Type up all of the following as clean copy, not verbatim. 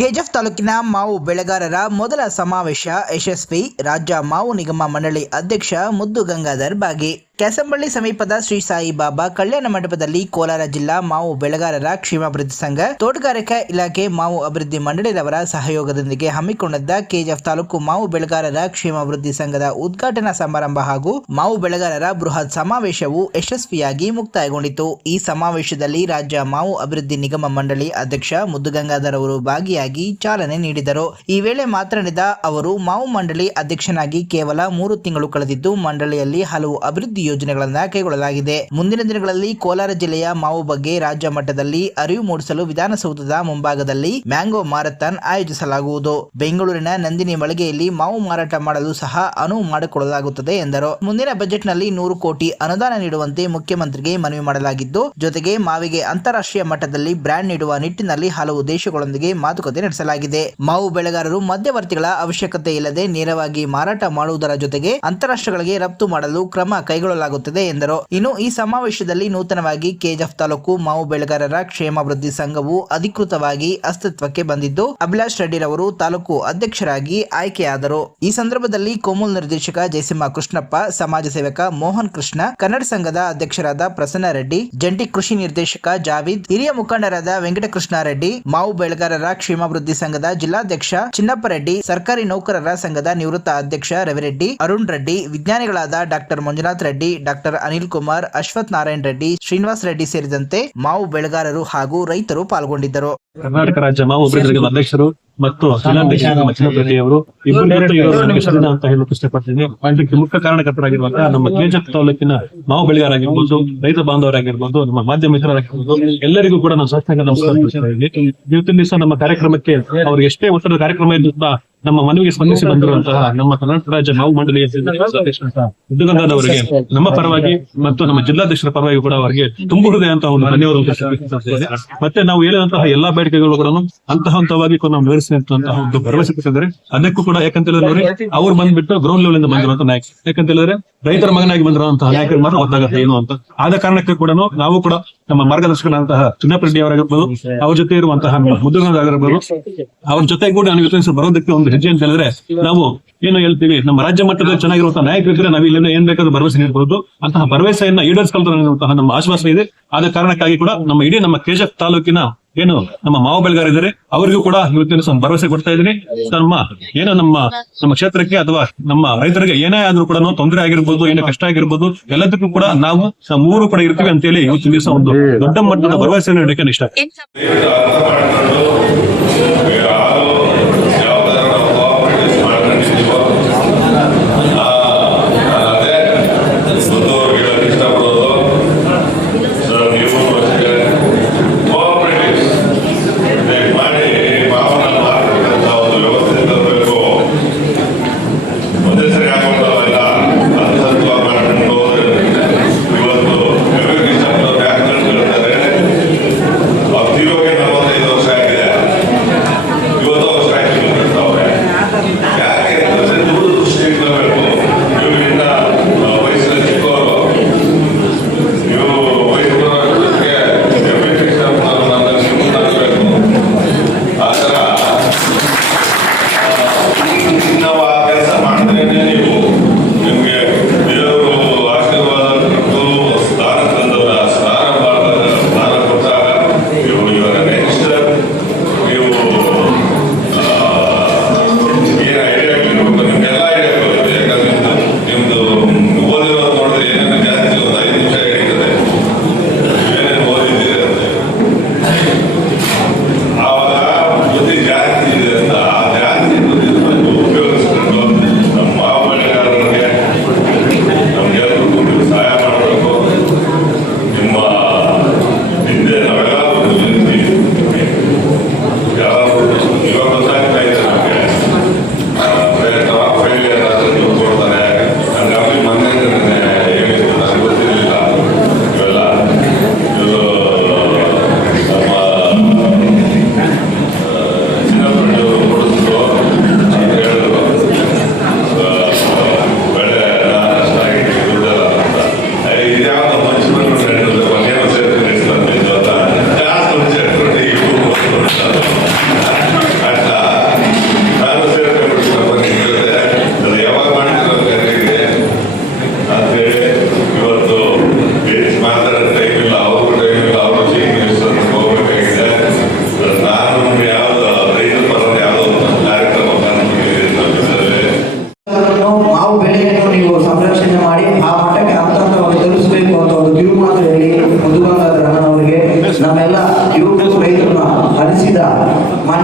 KGF ತಾಲೂಕಿನ ಮಾವು ಬೆಳೆಗಾರರ ಮೊದಲ ಸಮಾವೇಶ ಯಶಸ್ವಿ. ರಾಜ್ಯ ಮಾವು ನಿಗಮ ಮಂಡಳಿ ಅಧ್ಯಕ್ಷ ಮುದ್ದು ಗಂಗಾಧರ್ ಭಾಗಿ. ಕ್ಯಾಸಂಬಳ್ಳಿ ಸಮೀಪದ ಶ್ರೀ ಸಾಯಿ ಬಾಬಾ ಕಲ್ಯಾಣ ಮಂಟಪದಲ್ಲಿ ಕೋಲಾರ ಜಿಲ್ಲಾ ಮಾವು ಬೆಳೆಗಾರರ ಕ್ಷೇಮಾಭಿವೃದ್ಧಿ ಸಂಘ, ತೋಟಗಾರಿಕಾ ಇಲಾಖೆ, ಮಾವು ಅಭಿವೃದ್ಧಿ ಮಂಡಳಿರವರ ಸಹಯೋಗದೊಂದಿಗೆ ಹಮ್ಮಿಕೊಂಡಿದ್ದ ಕೆಜಿಎಫ್ ತಾಲೂಕು ಮಾವು ಬೆಳೆಗಾರರ ಕ್ಷೇಮಾಭಿವೃದ್ಧಿ ಸಂಘದ ಉದ್ಘಾಟನಾ ಸಮಾರಂಭ ಹಾಗೂ ಮಾವು ಬೆಳೆಗಾರರ ಬೃಹತ್ ಸಮಾವೇಶವು ಯಶಸ್ವಿಯಾಗಿ ಮುಕ್ತಾಯಗೊಂಡಿತು. ಈ ಸಮಾವೇಶದಲ್ಲಿ ರಾಜ್ಯ ಮಾವು ಅಭಿವೃದ್ಧಿ ನಿಗಮ ಮಂಡಳಿ ಅಧ್ಯಕ್ಷ ಮುದ್ದು ಗಂಗಾಧರ್ ಅವರು ಭಾಗಿಯಾಗಿ ಚಾಲನೆ ನೀಡಿದರು. ಈ ವೇಳೆ ಮಾತನಾಡಿದ ಅವರು, ಮಾವು ಮಂಡಳಿ ಅಧ್ಯಕ್ಷನಾಗಿ ಕೇವಲ 3 ತಿಂಗಳು ಕಳೆದಿದ್ದು ಮಂಡಳಿಯಲ್ಲಿ ಹಲವು ಅಭಿವೃದ್ಧಿ ಯೋಜನೆಗಳನ್ನು ಕೈಗೊಳ್ಳಲಾಗಿದೆ. ಮುಂದಿನ ದಿನಗಳಲ್ಲಿ ಕೋಲಾರ ಜಿಲ್ಲೆಯ ಮಾವು ಬಗ್ಗೆ ರಾಜ್ಯ ಮಟ್ಟದಲ್ಲಿ ಅರಿವು ಮೂಡಿಸಲು ವಿಧಾನಸೌಧದ ಮುಂಭಾಗದಲ್ಲಿ ಮ್ಯಾಂಗೋ ಮಾರಥಾನ್ ಆಯೋಜಿಸಲಾಗುವುದು. ಬೆಂಗಳೂರಿನ ನಂದಿನಿ ಮಳಿಗೆಯಲ್ಲಿ ಮಾವು ಮಾರಾಟ ಮಾಡಲು ಸಹ ಅನುವು ಮಾಡಿಕೊಡಲಾಗುತ್ತದೆ ಎಂದರು. ಮುಂದಿನ ಬಜೆಟ್ನಲ್ಲಿ 100 ಕೋಟಿ ಅನುದಾನ ನೀಡುವಂತೆ ಮುಖ್ಯಮಂತ್ರಿಗೆ ಮನವಿ ಮಾಡಲಾಗಿದ್ದು, ಜೊತೆಗೆ ಮಾವಿಗೆ ಅಂತಾರಾಷ್ಟ್ರೀಯ ಮಟ್ಟದಲ್ಲಿ ಬ್ರ್ಯಾಂಡ್ ನೀಡುವ ನಿಟ್ಟಿನಲ್ಲಿ ಹಲವು ದೇಶಗಳೊಂದಿಗೆ ಮಾತುಕತೆ ನಡೆಸಲಾಗಿದೆ. ಮಾವು ಬೆಳೆಗಾರರು ಮಧ್ಯವರ್ತಿಗಳ ಅವಶ್ಯಕತೆ ಇಲ್ಲದೆ ನೇರವಾಗಿ ಮಾರಾಟ ಮಾಡುವುದರ ಜೊತೆಗೆ ಅಂತಾರಾಷ್ಟ್ರಗಳಿಗೆ ರಫ್ತು ಮಾಡಲು ಕ್ರಮ ಕೈಗೊಳ್ಳಲಾಗುತ್ತದೆ ಎಂದರು. ಇನ್ನು ಈ ಸಮಾವೇಶದಲ್ಲಿ ನೂತನವಾಗಿ ಕೆಜಿಎಫ್ ತಾಲೂಕು ಮಾವು ಬೆಳೆಗಾರರ ಕ್ಷೇಮಾಭಿವೃದ್ಧಿ ಸಂಘವು ಅಧಿಕೃತವಾಗಿ ಅಸ್ತಿತ್ವಕ್ಕೆ ಬಂದಿದ್ದು, ಅಭಿಲಾಷ್ ರೆಡ್ಡಿರವರು ತಾಲೂಕು ಅಧ್ಯಕ್ಷರಾಗಿ ಆಯ್ಕೆಯಾದರು. ಈ ಸಂದರ್ಭದಲ್ಲಿ ಕೋಮುಲ್ ನಿರ್ದೇಶಕ ಜಯಸಿಂಹ ಕೃಷ್ಣಪ್ಪ, ಸಮಾಜ ಸೇವಕ ಮೋಹನ್ ಕೃಷ್ಣ, ಕನ್ನಡ ಸಂಘದ ಅಧ್ಯಕ್ಷರಾದ ಪ್ರಸನ್ನ ರೆಡ್ಡಿ, ಜಂಟಿ ಕೃಷಿ ನಿರ್ದೇಶಕ ಜಾವೀದ್, ಹಿರಿಯ ಮುಖಂಡರಾದ ವೆಂಕಟಕೃಷ್ಣ ರೆಡ್ಡಿ, ಮಾವು ಬೆಳೆಗಾರರ ಕ್ಷೇಮಾಭಿವೃದ್ಧಿ ಸಂಘದ ಜಿಲ್ಲಾಧ್ಯಕ್ಷ ಚಿನ್ನಪ್ಪ ರೆಡ್ಡಿ, ಸರ್ಕಾರಿ ನೌಕರರ ಸಂಘದ ನಿವೃತ್ತ ಅಧ್ಯಕ್ಷ ರವಿರೆಡ್ಡಿ, ಅರುಣ್ ರೆಡ್ಡಿ, ವಿಜ್ಞಾನಿಗಳಾದ ಡಾಕ್ಟರ್ ಮಂಜುನಾಥ್ ರೆಡ್ಡಿ, ಡಾಕ್ಟರ್ ಅನಿಲ್ ಕುಮಾರ್, ಅಶ್ವಥ್ ನಾರಾಯಣ್ ರೆಡ್ಡಿ, ಶ್ರೀನಿವಾಸ್ ರೆಡ್ಡಿ ಸೇರಿದಂತೆ ಮಾವು ಬೆಳೆಗಾರರು ಹಾಗೂ ರೈತರು ಪಾಲ್ಗೊಂಡಿದ್ದರು. ಕರ್ನಾಟಕ ರಾಜ್ಯ ಮಾವು ಅಭಿವೃದ್ಧಿ ಅಧ್ಯಕ್ಷರು ಮತ್ತು ಜಿಲ್ಲಾಧ್ಯಕ್ಷರು ರೆಡ್ಡಿ ಅವರು ಇಬ್ಬರು ಅಂತ ಹೇಳಕ್ ಇಷ್ಟಪಡ್ತೀನಿ. ಇದಕ್ಕೆ ಮುಖ್ಯ ಕಾರಣಕರ್ತರಾಗಿರುವಂತಹ ನಮ್ಮ ಕೆಜಿಎಫ್ ತಾಲೂಕಿನ ಮಾವು ಬೆಳೆಗಾರರಾಗಿರ್ಬೋದು, ರೈತ ಬಾಂಧವರಾಗಿರ್ಬೋದು, ನಮ್ಮ ಮಾಧ್ಯಮ ಮಿತ್ರರಾಗಿರ್ಬೋದು, ಎಲ್ಲರಿಗೂ ಕೂಡ ನಾವು ಸಾಷ್ಟಾಂಗ ನಮಸ್ಕಾರ. ಇವತ್ತಿನ ದಿವಸ ನಮ್ಮ ಕಾರ್ಯಕ್ರಮಕ್ಕೆ ಅವ್ರಿಗೆ ಎಷ್ಟೇ ಒತ್ತಡದ ಕಾರ್ಯಕ್ರಮ ಇದ್ದು ನಮ್ಮ ಮನವಿಗೆ ಸ್ಪಂದಿಸಿ ಬಂದಿರುವಂತಹ ನಮ್ಮ ಕರ್ನಾಟಕ ರಾಜ್ಯ ಮಾವು ಮಂಡಳಿಯ ಅವರಿಗೆ ನಮ್ಮ ಪರವಾಗಿ ಮತ್ತು ನಮ್ಮ ಜಿಲ್ಲಾಧ್ಯಕ್ಷರ ಪರವಾಗಿ ಕೂಡ ಅವರಿಗೆ ತುಂಬ ಹೃದಯ ಅಂತ ಒಂದು ಧನ್ಯವಾದ. ಮತ್ತೆ ನಾವು ಹೇಳಿದಂತಹ ಎಲ್ಲಾ ಬೇಡಿಕೆಗಳು ಕೂಡ ಹಂತವಾಗಿ ನಾವು ನೆರವೇರಿಸಿದಂತಹ ಒಂದು ಭರವಸೆ ಕೊಟ್ಟಿದ್ದಾರೆ. ಅದಕ್ಕೂ ಕೂಡ ಯಾಕಂತ ಹೇಳಿದ್ರೆ ಅವ್ರು ಬಂದ್ಬಿಟ್ಟು ಗ್ರೌಂಡ್ ಲೆವೆಲ್ ಇಂದ ಬಂದಿರುವಂತಹ ನಾಯಕ, ಯಾಕಂತ ಹೇಳಿದ್ರೆ ರೈತರ ಮಗನಾಗಿ ಬಂದಿರುವಂತಹ ನಾಯಕರು ಮಾತ್ರ ಗೊತ್ತಾಗುತ್ತೆ ಏನು ಅಂತ. ಆದ ಕಾರಣಕ್ಕೆ ಕೂಡ ನಾವು ಕೂಡ ನಮ್ಮ ಮಾರ್ಗದರ್ಶಕರಾದಂತಹ ಚಿನ್ನಪ್ಪ ರೆಡ್ಡಿ ಅವರಾಗಿರ್ಬೋದು, ಅವ್ರ ಜೊತೆ ಇರುವಂತಹ ಮುದ್ದುಗಾಗಿರ್ಬೋದು, ಅವ್ರ ಜೊತೆ ಕೂಡ ನಾವು ಬರೋದಕ್ಕೆ ಒಂದು ಹೆಜ್ಜೆ ಅಂತ ಹೇಳಿದ್ರೆ ನಾವು ಏನು ಹೇಳ್ತೀವಿ, ನಮ್ಮ ರಾಜ್ಯ ಮಟ್ಟದಲ್ಲಿ ಚೆನ್ನಾಗಿರುವಂತಹ ನಾಯಕರಿದ್ರೆ ನಾವು ಇಲ್ಲಿ ಏನ್ ಬೇಕಾದ್ರೂ ಭರವಸೆ ನೀಡಬಹುದು. ಅಂತಹ ಭರವಸೆಯನ್ನ ಈಡೇರಿಸಿಕೊಳ್ಳುವಂತಹ ನಮ್ಮ ಆಶ್ವಾಸ ಇದೆ. ಆದ ಕಾರಣಕ್ಕಾಗಿ ಕೂಡ ನಮ್ಮ ಇಡೀ ನಮ್ಮ ಕೆಜಿಎಫ್ ತಾಲೂಕಿನ ಏನು ನಮ್ಮ ಮಾವು ಬೆಳೆಗಾರ ಇದ್ದಾರೆ ಅವರಿಗೂ ಕೂಡ ಇವತ್ತಿನ ಭರವಸೆ ಕೊಡ್ತಾ ಇದ್ದೀನಿ. ನಮ್ಮ ಕ್ಷೇತ್ರಕ್ಕೆ ಅಥವಾ ನಮ್ಮ ರೈತರಿಗೆ ಏನೇ ಆದ್ರೂ ಕೂಡ ತೊಂದರೆ ಆಗಿರ್ಬೋದು, ಏನೇ ಕಷ್ಟ ಆಗಿರ್ಬೋದು, ಎಲ್ಲದಕ್ಕೂ ಕೂಡ ನಾವು 3 ಕೂಡ ಇರ್ತೀವಿ ಅಂತೇಳಿ ಇವತ್ತಿನ ದಿವಸ ಒಂದು ದೊಡ್ಡ ಮಟ್ಟದ ಭರವಸೆ ನೀಡಕ್ಕೆ ಇಷ್ಟ.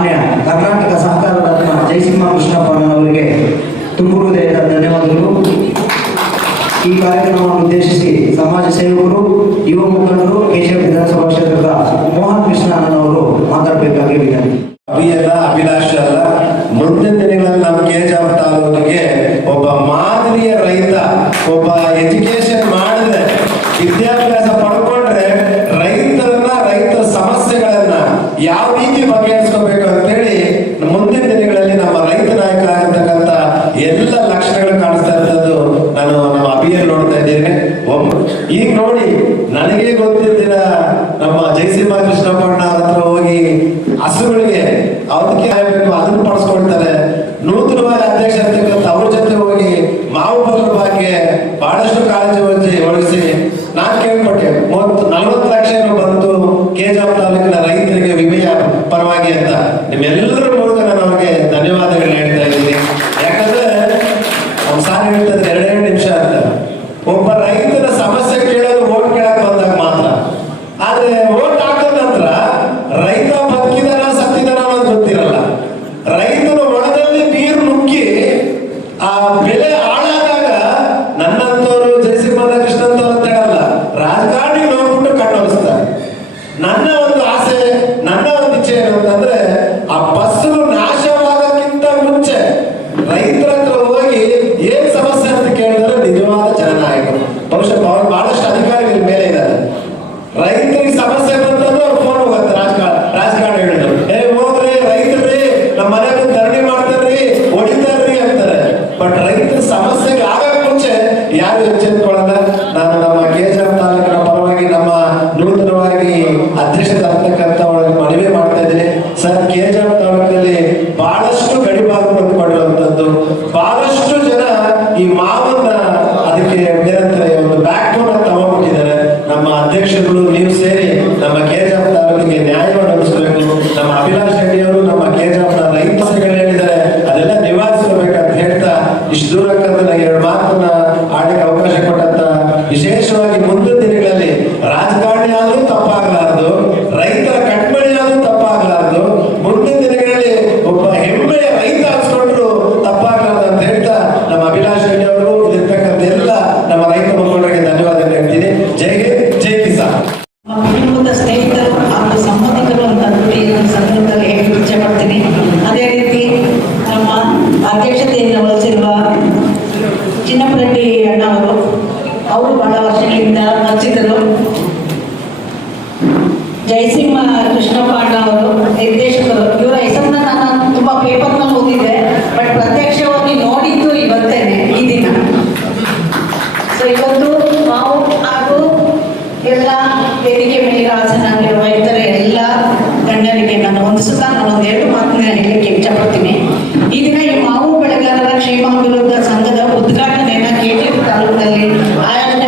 ಮಾನ್ಯ ಕರ್ನಾಟಕ ಸಹಕಾರ ರತ್ನ ಜಯಸಿಂಹ ಕೃಷ್ಣಪ್ಪನವರಿಗೆ ತುಂಬ ಹೃದಯದ ಧನ್ಯವಾದಗಳು. ಈ ಕಾರ್ಯಕ್ರಮವನ್ನು ಉದ್ದೇಶಿಸಿ ಸಮಾಜ ಸೇವಕರು, ಯುವ ಮುಖಂಡರು, ಕೇಶವ ವಿಧಾನಸಭಾ ಕ್ಷೇತ್ರದ ಮೋಹನ್ ಕೃಷ್ಣನವರು ಮಾತಾಡಬೇಕಾಗಿ ವಿನಂತಿ. ಅಭಿಯಲ್ಲ, ಅಭಿಲಾಷ ಅಲ್ಲ, ಮುಂದಿನ ದಿನಗಳಲ್ಲಿ ನಮ್ಮ ಕೆಜಾಪ್ ತಾಲೂಕಿಗೆ ಒಬ್ಬ ಮಾದರಿಯ ರೈತ, ಒಬ್ಬ ಎಜುಕೇಶನ್ ಮಾಡಿದ್ರೆ, ವಿದ್ಯಾಭ್ಯಾಸ ಪಡ್ಕೊಂಡ್ರೆ ರೈತರ ಸಮಸ್ಯೆಗಳನ್ನ ಯಾವ ರೀತಿ ಬಗೆಹರಿಸ್ಕೋಬೇಕು ಅಂತೇಳಿ ಮುಂದಿನ ದಿನಗಳಲ್ಲಿ ನಮ್ಮ ರೈತ ನಾಯಕ ಆಗಿರ್ತಕ್ಕಂಥ ಎಲ್ಲ ಲಕ್ಷಣಗಳು ಕಾಣಿಸ್ತಾ ಇರ್ತದ್ದು ನಾನು ನಮ್ಮ ಅಭಿಯಲ್ಲಿ ನೋಡ್ತಾ ಇದ್ದೇನೆ. ಈಗ ನೋಡಿ, ನನಗೆ ಗೊತ್ತಿದ್ದಿರ ನಮ್ಮ ಜಯಸಿಂಹ ಕೃಷ್ಣಪ್ಪಣ್ಣ ಹತ್ರ ಹೋಗಿ ಹಸುಗಳಿಗೆ ಅದಕ್ಕೆ ಆಗಬೇಕು ಅದನ್ನು ಪಡಿಸ್ಕೊಳ್ತಾರೆ. ನೂತನವಾದ ಅಧ್ಯಕ್ಷ ಅಂತಕ್ಕಂಥ ಅವ್ರ ಜೊತೆ ಹೋಗಿ ಮಾವು ಬಲ್ಲರ ಬಗ್ಗೆ ಬಹಳಷ್ಟು ಕಾಳಜಿ ವಹಿಸಿ ನಾನು ಕೇಳ್ಪಟ್ಟೆ 40 ಲಕ್ಷ ಬಂತು ಕೆಜಾಪ್ ತಾಲೂಕಿನ ರೈತರಿಗೆ ವಿಮೆಯ ಪರವಾಗಿ ಅಂತ. ನಿಮ್ಮೆಲ್ಲರ ಮೂಲಕ ನಾನು ಅವ್ರಿಗೆ ಧನ್ಯವಾದಗಳು ಹೇಳ್ತಾ ಇದ್ದೀನಿ. ಯಾಕಂದ್ರೆ ನಮ್ಮ ಸಾರ್ ಹೇಳ್ತದೆ 2 ನಿಮಿಷ ಅಂತ. ಒಬ್ಬ ರೈತನ ಸಮಸ್ಯೆ ಕೇಳೋದು ಓಟ್ ಕೇಳಕ್ ಬಂದಾಗ ಮಾತ್ರ. ಆದ್ರೆ ಓಟ್ ಹಾಕಿದ ನಂತರ ರೈತ ಬದುಕಿದಾನ ಸತ್ತಿದಾನ ಅನ್ನೋದು ಗೊತ್ತಿರಲ್ಲ. ರೈತನ ಒಳದಲ್ಲಿ ನೀರು ನುಗ್ಗಿ ಆ ಬೆಲೆ ಹಾಳಾದಾಗ ನನ್ನಂತವರು ಜಯಸಿಂಹ ಕೃಷ್ಣಂತವ್ರು ಅಂತ ಹೇಳಲ್ಲ, ರಾಜಕಾರಣಿ ನೋಡ್ಬಿಟ್ಟು ಕಣ್ಣೊಲಿಸ್ತಾರೆ. ನನ್ನ ಒಂದು ಆಸೆ, ನನ್ನ ಒಂದು ಇಚ್ಛೆ ಏನು ಅಂತಂದ್ರೆ, ಆ ಬಸ್ಸು ನಾಶವಾಗಕ್ಕಿಂತ ಮುಂಚೆ ರೈತರ ಹತ್ರ ಹೋಗಿ ಏನ್ ಸಮಸ್ಯೆ ಅಂತ ಕೇಳಿದ್ರೆ ನಿಜವಾದ ಜನನಾಯಕರು. ಬಹುಶಃ ಬಹಳಷ್ಟು ಅಧಿಕಾರಿಗಳ ಮೇಲೆ ಇದ್ದಾರೆ. ರೈತರಿಗೆ ಸಮಸ್ಯೆ ಬಂತಂದ್ರೆ ಅವ್ರು ಫೋನ್ ಹೋಗುತ್ತೆ ರಾಜಕಾರಣ ಹೇಳಿದ್ರು, ಹೋಗ್ರಿ ರೈತರಿ ನಮ್ಮ ಮನೆಗೆ ಧರಣಿ ಮಾಡ್ತಾರ್ರಿ, ಹೊಡಿತಾರ್ರಿ ಅಂತಾರೆ. ಬಟ್ ರೈತರ ಸಮಸ್ಯೆಗೆ ಆಗಕ್ ಮುಂಚೆ ಯಾರು ಎಚ್ಚೆತ್ಕೊಳ್ಳಲ್ಲ. ನಾನು ನಮ್ಮ ಕೆಜಾಪ್ ತಾಲೂಕಿನ ಪರವಾಗಿ ನಮ್ಮ ನೂತನವಾಗಿ ಅಧ್ಯಕ್ಷರಾಗ್ತಕ್ಕಂಥ ಒಳಗೆ ಮನವಿ ಮಾಡ್ತಾ ಇದ್ದೀನಿ. ಸರ್, ಕೆಜಾಪ್ ತಾಲೂಕಿನಲ್ಲಿ ಬಹಳಷ್ಟು ಗಡಿಭಾಗ ಬಂದುಕೊಂಡಿರುವಂತದ್ದು, ಬಹಳಷ್ಟು ಜನ ಈ ಮಾವನ್ನ ಅದಕ್ಕೆ ಬೇರೆ ಒಂದು ಬ್ಯಾಕ್ ಬೋನ್ ಅಂತ ತಗೊಂಡ್ಬಿಟ್ಟಿದ್ದಾರೆ. ನಮ್ಮ ಅಧ್ಯಕ್ಷರುಗಳು ನೀವು ಸೇರಿ ನಮ್ಮ ಕೆಜಾಪ್ ತಾಲೂಕಿಗೆ ನ್ಯಾಯವನ್ನು ಒದಗಿಸಬೇಕು. ನಮ್ಮ ಅಭಿಲಾಷ್ ರೆಡ್ಡಿ ಅವರು ನಮ್ಮ ಕೆಜಾಪ್ನ ರೈತ ಹೇಳಿದ್ದಾರೆ, ಅದೆಲ್ಲ ನಿವಾರಿಸಬೇಕಂತ ಹೇಳ್ತಾ ಇಷ್ಟು ದೂರ ಕರೆದು ನನಗೆ 2 ಮಾತನ್ನ ಆಡಕ್ಕೆ ಅವಕಾಶ ಕೊಟ್ಟಂತ, ವಿಶೇಷವಾಗಿ ಮುಂದಿನ ದಿನಗಳಲ್ಲಿ ರಾಜಕಾರಣಿ ಆದ್ರೂ ತಪ್ಪಾಗಲಾರದು, ರೈತರ ಕಟ್ಮಣಿ ಆದ್ರೂ ತಪ್ಪಾಗಲಾರದು, ಮುಂದಿನ ದಿನಗಳಲ್ಲಿ ಒಬ್ಬ ಹೆಮ್ಮೆಯ ರೈತ ಹಚ್ಕೊಂಡ್ರು ತಪ್ಪಾಗಲಾರದು ಅಂತ ಹೇಳ್ತಾ ನಮ್ಮ ಅಭಿಲಾಷ್ ರೆಡ್ಡಿ ಅವರು ಇಲ್ಲಿರ್ತಕ್ಕಂಥ ಎಲ್ಲ ನಮ್ಮ ರೈತ ಮುಖಂಡರಿಗೆ ಧನ್ಯವಾದ ಹೇಳ್ತೀನಿ. ಜೈ ಹಿಂದ್, ಜೈ ಕಿಸಾನ್. ಕುಟುಂಬದ ಸ್ನೇಹಿತರು ಹಾಗೂ ಸಂಬಂಧಿಕರು ಅಂತ ಈ ಸಂದರ್ಭದಲ್ಲಿ ಹೇಳಲು ಇಚ್ಛೆ ಪಡ್ತೀನಿ. ಅದೇ ರೀತಿ ನಮ್ಮ ಅಧ್ಯಕ್ಷತೆಯನ್ನು ವಹಿಸಿರುವ ಚಿನ್ನಪ್ಪರೆಡ್ಡಿ ಅಣ್ಣವರು, ಅವರು ಬಹಳ ವರ್ಷಗಳಿಂದ ಪರಿಚಿತರು. ಜಯಸಿಂಹ ಕೃಷ್ಣಪ್ಪ ಅಣ್ಣ ಅವರು ನಿರ್ದೇಶಕರು. ಇವರ ಹೆಸರನ್ನ ನಾನು ತುಂಬಾ ಪೇಪರ್ನಲ್ಲಿ ಓದಿದ್ದೆ, ಬಟ್ ಪ್ರತ್ಯಕ್ಷವಾಗಿ ನೋಡಿದ್ದು ಇವತ್ತೇನೆ, ಈ ದಿನ. ಸೊ ಇವತ್ತು ನಾವು ಹಾಗೂ ಎಲ್ಲ ವೇದಿಕೆ ಮೇಲೆ ಆಸನಾಗಿರುವ ಇತರ ಎಲ್ಲ ಗಣ್ಯರಿಗೆ ನಾನು ಹೊಂದಿಸುತ್ತಾ ನಾನು 1-2 ಮಾತನ್ನ ಹೇಳಲಿಕ್ಕೆ ಇಷ್ಟಪಡ್ತೀನಿ. ಈ ದಿನ ಈ ಮಾವು ಬೆಳೆಗಾರರ ಕ್ಷೇಮಾಭಿವೃದ್ಧಿ ಸಂಘದ ಉದ್ಘಾಟನೆಯನ್ನ ಕೆಜಾಪ್ ತಾಲೂಕಿನಲ್ಲಿ ಆಯೋಜನೆ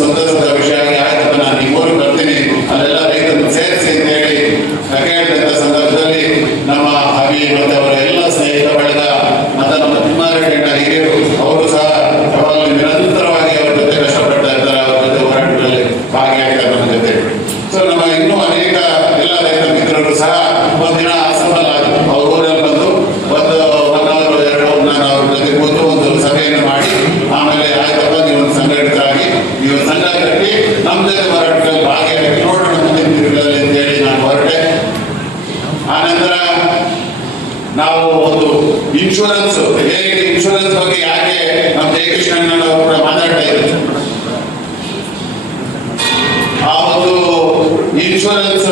ಸಂತಸದ ವಿಷಯ ಆಗಿ ಆಯ್ತಪ್ಪ ನಾನು ಈ ಊರಿಗೆ ಬರ್ತೀನಿ ಅಲ್ಲೆಲ್ಲ ರೈತರನ್ನು ಸೇರಿಸಿ ಅಂತ ಹೇಳಿ ಕೇಳಿದಂತ ಸಂದರ್ಭದಲ್ಲಿ ನಮ್ಮ ಹಬಿ ಮತ್ತೆ ಅವರ ಎಲ್ಲ ಸ್ನೇಹಿತ ಬಳಗ ಮತ್ತೆ ನಮ್ಮ ತಿಮ್ಮಾರೆಡ್ಡಿ ಹಿರಿಯರು ಅವರು ಸಹ ಯಾವಾಗಲೂ ನಿರಂತರವಾಗಿ ಅವರ ಜೊತೆ ಕಷ್ಟಪಡ್ತಾ ಇದ್ದಾರೆ, ಅವರ ಜೊತೆ ಹೋರಾಟದಲ್ಲಿ ಭಾಗಿಯಾಗಿದ್ದಾರೆ ನಮ್ಮ ಜೊತೆ. ಸೊ ನಮ್ಮ ಇನ್ನೂ ಅನೇಕ ಎಲ್ಲ ರೈತ ಮಿತ್ರರು ಸಹ ಒಂದಿನ ಅಸಫಲ ಆದರು. ಅವ್ರ ಊರಲ್ಲಿ ಬಂದು ಒಂದು 1 hour 2 hour ನಾನು ಅವ್ರ ಜೊತೆ ಕೂತು ಒಂದು ಸಭೆಯನ್ನು ಮಾಡಿ ಆಮೇಲೆ ಆಯ್ತಪ್ಪ ನೀವು ಒಂದು ಸಂಘಟಿತರಾಗಿ ನೀವು ಸಂಘ ಕಟ್ಟಿ ನಮ್ಮ ಜೊತೆ ಹೋರಾಟದಲ್ಲಿ ಭಾಗಿಯಾಗಿ ನೋಡೋಣ ಮುಂದಿನ ದಿನಗಳಲ್ಲಿ ಅಂತ ಹೇಳಿ ನಾನು ಹೊರಟೆ. ಆನಂತರ ನಾವು ಒಂದು ಇನ್ಶೂರೆನ್ಸ್ ಇನ್ಶೂರೆನ್ಸ್ ಬಗ್ಗೆ ಯಾಕೆ ನಮ್ಮ ಜಯಕೃಷ್ಣಣ್ಣ ಅವರು ಕೂಡ ಮಾತಾಡ್ತಾ ಇದ್ರು. ಆ ಒಂದು ಇನ್ಶೂರೆನ್ಸ್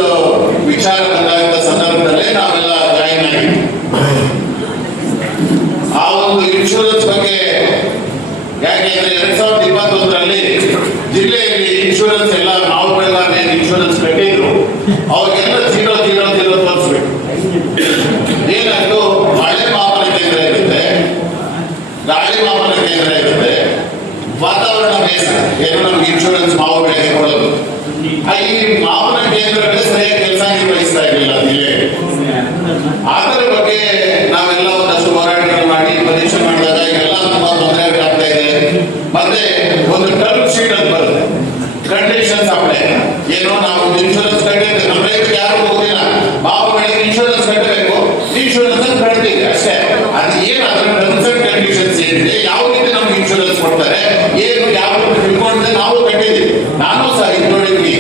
ವಿಚಾರ ಬಂದಾಗ ಸಂದರ್ಭದಲ್ಲೇ ನಾವೆಲ್ಲ ಜಾಯಿನ್ ಆಗಿದ್ವಿ. ಆ ಒಂದು ಇನ್ಶೂರೆನ್ಸ್ ಬಗ್ಗೆ ಯಾಕೆಂದ್ರೆ 2021ರಲ್ಲಿ ಜಿಲ್ಲೆಯಲ್ಲಿ ಇನ್ಶೂರೆನ್ಸ್ ಎಲ್ಲ ನಾವು ಬೆಳೆದಾಗ ಇನ್ಶೂರೆನ್ಸ್ ಕಟ್ಟಿದ್ರು ಅವ್ರಿಗೆಲ್ಲ 000 ತೋರಿಸ್ಬೇಕು. ಏನಾಯ್ತು, ಮಳೆ ಮಾಪನ ಕೇಂದ್ರ ಇರುತ್ತೆ, ಗಾಳಿ ಮಾಪನ ಕೇಂದ್ರ ಇರುತ್ತೆ, ವಾತಾವರಣ ಬೇಸ ಏನು ನಮ್ಗೆ ಇನ್ಶೂರೆನ್ಸ್ ಮಾವು ಬೆಳೆಗೆ ಕೊಡೋದು. ಈ ಮಾಪನ ಕೇಂದ್ರಗಳೇ ಸರಿಯಾಗಿ ಕೆಲಸ ನಿರ್ವಹಿಸ್ತಾ ಇರಲಿಲ್ಲ ಜಿಲ್ಲೆಯಲ್ಲಿ. ಅದರ ಬಗ್ಗೆ ನಾವೆಲ್ಲ ಒಂದಷ್ಟು ಹೋರಾಟಗಳು ಮಾಡಿ ಪರೀಕ್ಷೆ ಮಾಡಿದಾಗ ಎಲ್ಲ ತುಂಬಾ ತೊಂದರೆ ಆಗ್ತಾ ಇದೆ. ಮತ್ತೆ ಒಂದು ಟರ್ಮ್ ಶೀಟ್ ಅಂತ ಬರುತ್ತೆ, ಕಂಡೀಷನ್ಸ್ ಅಪ್ಲೈ. ಏನೋ ನಾವು ಇನ್ಶೂರೆನ್ಸ್ ಕಟ್ಟಿದ್ದೇವೆ, ನಮ್ಮ ರೈತರಿಗೆ ಯಾರು ಹೋಗೋದಿಲ್ಲ, ಮಾವು ಬೆಳೆಗೆ ಇನ್ಶೂರೆನ್ಸ್ ಕಟ್ಟಬೇಕು, ಇನ್ಶೂರೆನ್ಸ್ ಅಂತ ಕಟ್ತೀವಿ ಅಷ್ಟೇ. ಅದು ಏನು ಅದರ ಟರ್ಮ್ಸ್ ಅಂಡ್ ಕಂಡೀಷನ್ಸ್ ಏನಿದೆ, ಯಾವ ರೀತಿ ನಮ್ಗೆ ಇನ್ಶೂರೆನ್ಸ್ ಕೊಡ್ತಾರೆ, ಏನು ಯಾವ ತಿಳ್ಕೊಂಡ್ರೆ ನಾವು ಕಟ್ಟಿದ್ದೀವಿ, ನಾನು ಸಹ ಇದು ನೋಡಿದ್ವಿ.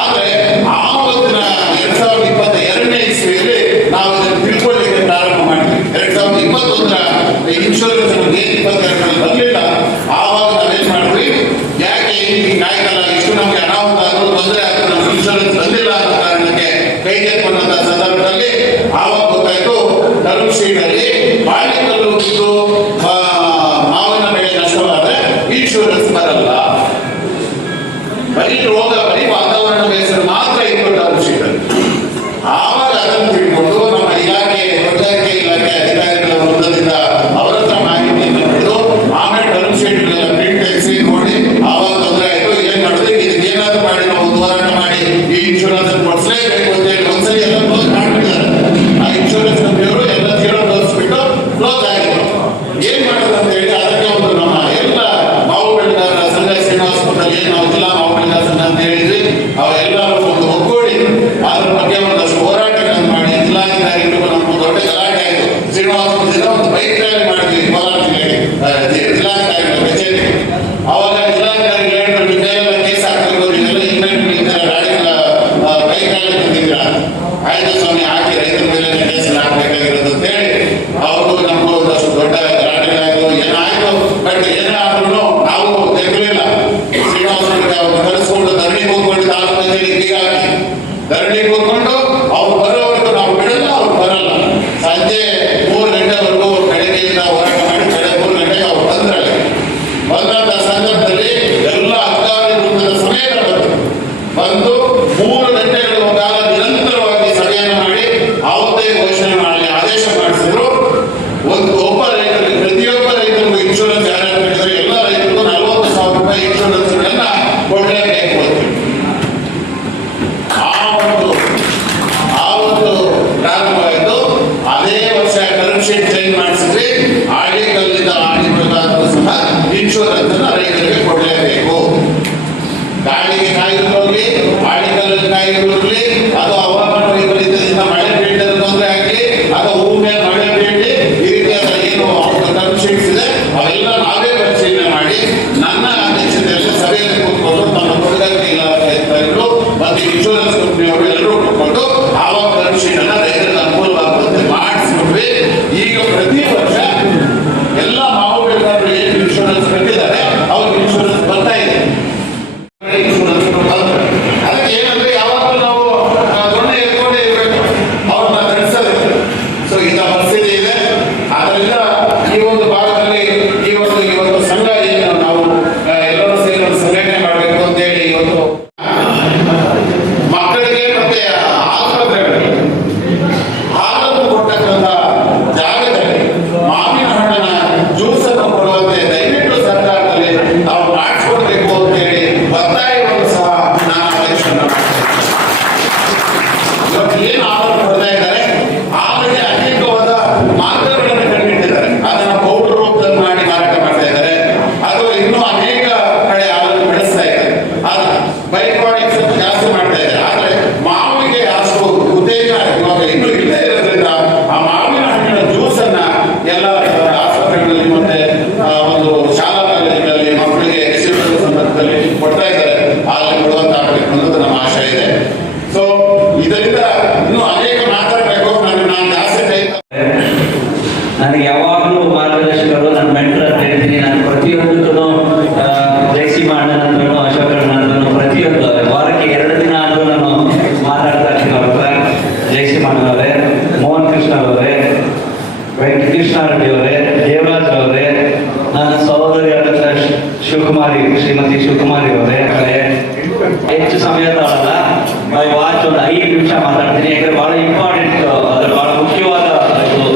ಆದ್ರೆ ಆ ಒಂದು 2022ನೇ ಇಸ್ವಿಯಲ್ಲಿ ನಾವು ಇದನ್ನು ತಿಳ್ಕೊಳ್ಳಿಕ್ಕೆ ಪ್ರಾರಂಭ ಮಾಡಿದ್ವಿ. 2021ರ ಇನ್ಶೂರೆನ್ಸ್ 22ರಲ್ಲಿ ಬರಲಿಲ್ಲ. ಆವಾಗ ನಾವೇನ್ ಮಾಡಿದ್ವಿ, ಯಾಕೆ ಈ ಕಾಯ್ದಲ್ಲ ಇಷ್ಟು ನಮ್ಗೆ ಅನಾಹುತ ಆದ್ರೂ ತೊಂದರೆ ಆದ್ರೂ ನಮ್ಗೆ ಇನ್ಶೂರೆನ್ಸ್ ಬಂದಿಲ್ಲ ಅನ್ನೋ ಕಾರಣಕ್ಕೆ ಕೈಗೆತ್ತಿಕೊಂಡಂತ ಸಂದರ್ಭದಲ್ಲಿ ಆವಾಗ ಗೊತ್ತಾಯ್ತು ಟರ್ಮ್ ಶೀಟ್ ಅಲ್ಲಿ ಬಾಳೆಕಲ್ಲು ಬಿದ್ದು ಮಾವಿನ ಬೆಳೆ ನಷ್ಟವಾದ್ರೆ ಇನ್ಶೂರೆನ್ಸ್ ಬರಲ್ಲ. ಬರೀ ರೋಗ ಬರೀ ವಾತಾವರಣ ಬೇಸರ ಮಾತ್ರ ಇತ್ತು ಟರ್ಮ್ ಶೀಟ್ ಅಲ್ಲಿ. ಆವಾಗ ಅದನ್ನು ತಿಳ್ಕೊಂಡು ನಮ್ಮ ಇಲಾಖೆ ತೋಟಗಾರಿಕೆ ಇಲಾಖೆ ಅಧಿಕಾರಿಗಳ ವೃತ್ತದಿಂದ ಅವರ ಹತ್ರ ಮಾಹಿತಿಯನ್ನು ಪಡೆದು ಆಮೇಲೆ ಟರ್ಮ್ ಶೀಟ್ ಪ್ರಿಂಟ್ ತೆಗೆಸಿ ನೋಡಿ ಆವಾಗ ತೊಂದರೆ ಆಯ್ತು. ಏನ್ ಮಾಡಿದ್ರೆ ಇದಕ್ಕೆ ಏನಾದ್ರು ಮಾಡಿ ನಾವು ಹೋರಾಟ ಮಾಡಿ ಈ ಇನ್ಶೂರೆನ್ಸ್ ಕೊಡಿಸಲೇಬೇಕು ಅಂತ ಹೇಳಿ ಒಂದ್ಸರಿ ಎಲ್ಲ ಕ್ಲೋಸ್ ಮಾಡ್ಬಿಟ್ಟಿದ್ದಾರೆ. ಆ ಇನ್ಶೂರೆನ್ಸ್ ಕಂಪನಿಯವರು ಎಲ್ಲ ಜೀರೋ ತೋರಿಸ್ಬಿಟ್ಟು ಕ್ಲೋಸ್ ಆಗಿದ್ರು. ಏನ್ ಮಾಡೋದು ಅಂತ ಹೇಳಿ ಅದಕ್ಕೆ ಒಂದು ನಮ್ಮ ಎಲ್ಲ ಮಾವು ಬೆಳೆಗಾರರ ಸಂಘ ಶ್ರೀನಿವಾಸಪುರದಲ್ಲಿ ನಾವು ಜಿಲ್ಲಾ ಮಾವು ಬೆಳೆಗಾರ ಸಂಘ ಅಂತ ಹೇಳಿದ್ವಿ, ಅವೆಲ್ಲರೂ ಒಂದು ಒಗ್ಗೂಡಿ ಅದ್ರ ಬಗ್ಗೆ ಒಂದಷ್ಟು ಹೋರಾಟಗಳನ್ನು ಮಾಡಿ ಜಿಲ್ಲಾಧಿಕಾರಿಗಳು ನಮ್ಗೆ ದೊಡ್ಡ ಗಲಾಟೆ ಆಯಿತು. ಶ್ರೀನಿವಾಸಪುರದಿಂದ ಒಂದು ಬೈಕ್ ರ್ಯಾಲಿ ಮಾಡಿದ್ವಿ ಕೋಲಾರ ಜಿಲ್ಲೆಗೆ ಜಿಲ್ಲಾಧಿಕಾರಿಗಳ ಕಚೇರಿ. ಅವಾಗ ಜಿಲ್ಲಾಧಿಕಾರಿಗಳು ಹೇಳಿದ್ರು ನಿಮ್ಮೆಲ್ಲ ಕೇಸ್ ಹಾಕಬೇಕು, ನೀವೆಲ್ಲ ಇನ್ನೊಂದು ಗಾಡಿಗಳ ಬೈಕ್ ರ್ಯಾಲಿ ಬಂದಿದ್ರ, ಆಯ್ತು ಸ್ವಾಮಿ ಹಾಕಿ ರೈತರ ಮೇಲೆ ಕೇಸ್ ಹಾಕಬೇಕಾಗಿರೋದು ಅಂತ ಹೇಳಿ ಅವರು ನಮಗೂ ಒಂದಷ್ಟು ದೊಡ್ಡ ಗಲಾಟೆಗಳಾಯ್ತು. ಏನಾಯ್ತು, ಬಟ್ ಏನೇ ಆದ್ರೂ ನಾವು ತೆಗಲಿಲ್ಲ. ಶ್ರೀನಿವಾಸಪುರಕ್ಕೆ ಅವ್ರು ಕರೆಸ್ಕೊಂಡು ಧರಣಿ ಕೂತ್ಕೊಂಡು ತಾಲೂಕು ಕಚೇರಿಗೆ ಹಾಕಿ ಧರಣಿ ಕೂತ್ಕೊಂಡು ಅವ್ರು ಬರೋವರೆಗೂ ನಾವು ಬಿಡಲ್ಲ, ಅವ್ರು ಬರಲ್ಲ. ಸಂಜೆ 3 ಗಂಟೆವರೆಗೂ ಬೆಳಗ್ಗೆಯಿಂದ ಹೋರಾಟ ಮಾಡಿ 3 ಗಂಟೆಗೆ ಅವ್ರು ಬಂದಂತ ಸಂದರ್ಭದಲ್ಲಿ ಎಲ್ಲ ಅಧಿಕಾರಿ ವೃತ್ತದ ಸಮೇತ ಬಂದು 3 ಗಂಟೆಗಳ ಕಾಲ ನಿರಂತರವಾಗಿ ಸಭೆಯನ್ನು ಮಾಡಿ ಅವತ್ತೇ ಘೋಷಣೆ ಮಾಡಿ ಆದೇಶ ಮಾಡಿಸಿದ್ರು. ಒಬ್ಬ ರೈತರಿಗೆ ಪ್ರತಿಯೊಬ್ಬ ರೈತರಿಗೂ ಇನ್ಶೂರೆನ್ಸ್ ಯಾರ್ಯಾರು ಮಾಡಿದ್ರೆ ಎಲ್ಲ ರೈತರಿಗೂ 40,000 ರೂಪಾಯಿ ಇನ್ಶೂರೆನ್ಸ್ಗಳನ್ನ ಕೊಡಲೇಬೇಕು ಅಂತ. ಆ ಒಂದು ಪ್ರಾರಂಭವಾಯಿತು. ಅದೇ ವರ್ಷ ಟರ್ಮ್ ಶೀಟ್ ಚೇಂಜ್ ಮಾಡಿಸಿದ್ವಿ. ಆಡಿಕಲ್ಲಿಂದ ಆಡಿಗಳಾದ್ರೂ ಸಹ ಇನ್ಶೂರೆನ್ಸ್ ಅನ್ನ ರೈತರಿಗೆ ಕೊಡಲೇಬೇಕು. ಗಾಡಿಗೆ ಕಾಯ್ದು ಹೋಗಿ ಹೆಚ್ಚು ಸಮಯ ತಗೊಳ್ಳಲ್ಲ. ಬೈ ವಾಚ್ ಒಂದು 5 ನಿಮಿಷ ಮಾತಾಡ್ತೀನಿ, ಯಾಕಂದ್ರೆ ಬಹಳ ಇಂಪಾರ್ಟೆಂಟ್, ಅದ್ರ ಬಹಳ ಮುಖ್ಯವಾದ ಇದು